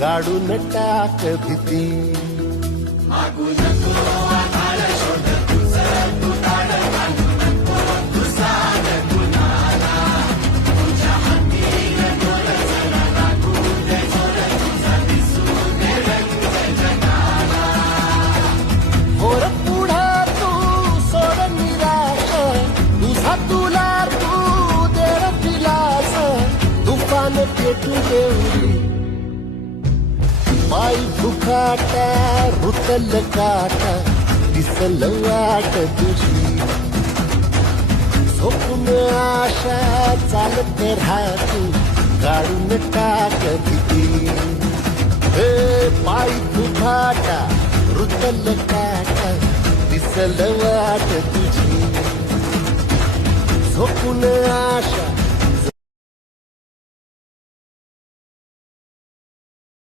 गाडून टाक भीती. मागू नको आधार शोध तुझं तू ताड घालू नको तुझा गुन्हाला तुझ्या हाती डोल जरा लागू दे जोर तुझा दिसू दे रंग जगाला. होर पुढा तू सोड निराश तुझा तुला तू दे दिलास तुफान पेटू देऊरी. पाय फुकाटा रुतल काटा दिसल वाट तुझी. झोपून आशा चालत राहतो गाडून टाक भीती. हे पाय फुकाटा रुतल काटा दिसल वाट तुझी. झोपून आशा